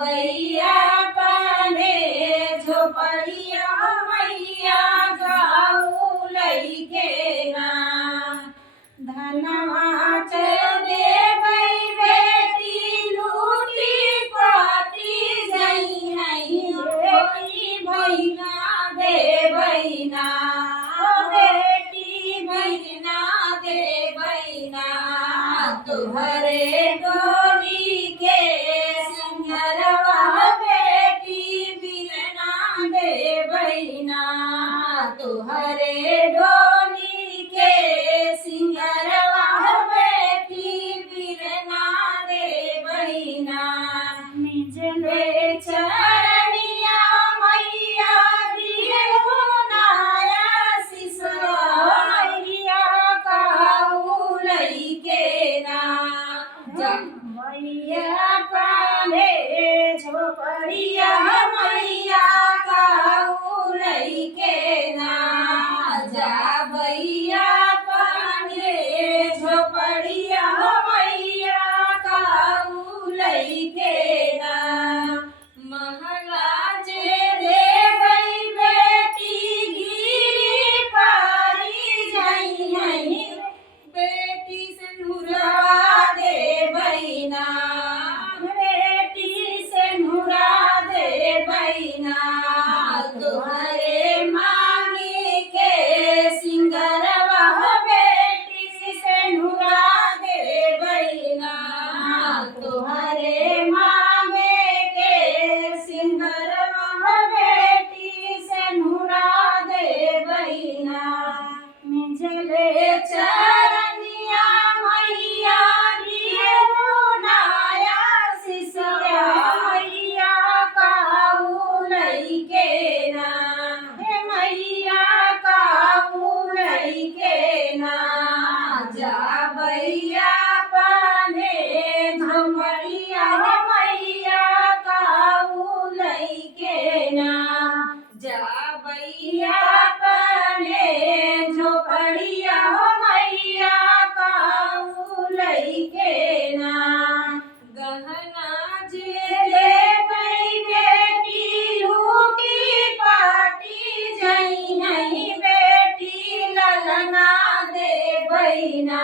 भैया पाने झोपड़िया मैया गाऊ लइके ना धनवा देबै बेटी लूटी पाती जई नहीं होई भैया देबै ना बेटी भैया देबै ना तुहरे डोली के सिंगरवा बेटी बिरना देबै ना तुहरे डोली के सिंगरवा बेटी बिरना देबै ना निजले चरनिया मैया दियो नाया सिसवा मैया काऊ लइके ना मैया पाने झोपड़िया मैया काऊ लइके ना जा भैया पाने झोपड़िया मैया काऊ लइके ना महराज देबै बेटी गिरी पारी जई नहीं बेटी सिंदूरवा देबै ना बेटी सिंदूरा देबै ना तुहरे मांगे के सिंगरवा बेटी सिंदूरा देबै ना तुहरे मांगे के सिंगरवा बेटी सिंदूरा देबै ना मिजले चरनिया मैया दियो नाया सिसिया मैया काऊ लइके ना हे मैया काऊ लइके ना जा भैया पाने झमड़िया मैया काऊ लइके ना जा भैया पाने झोपड़िया मैया काऊ लइके ना गहना जे देबै बेटी लूटी पाटी जई नहीं बेटी ललना देबै ना